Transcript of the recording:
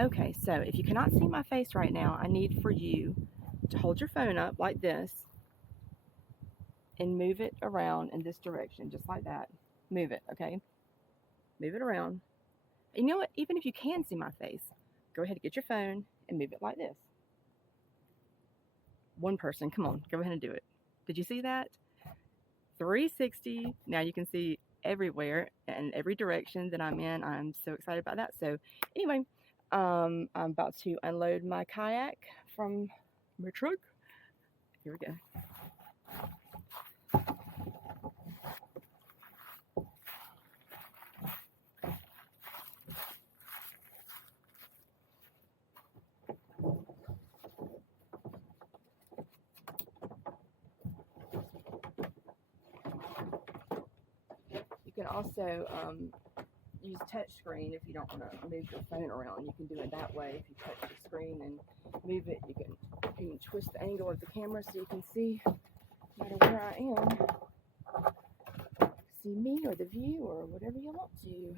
Okay, so if you cannot see my face right now, I need for you to hold your phone up like this and move it around in this direction, just like that. Move it, okay? Move it around. And you know what? Even if you can see my face, go ahead and get your phone and move it like this. One person, come on, go ahead and do it. Did you see that? 360. Now you can see everywhere and every direction that I'm in. I'm so excited about that. So anyway, I'm about to unload my kayak from my truck. Here we go. You can also use touch screen if you don't want to move your phone around. You can do it that way. If you touch the screen and move it, you can twist the angle of the camera so you can see no matter where I am, see me or the view or whatever you want to.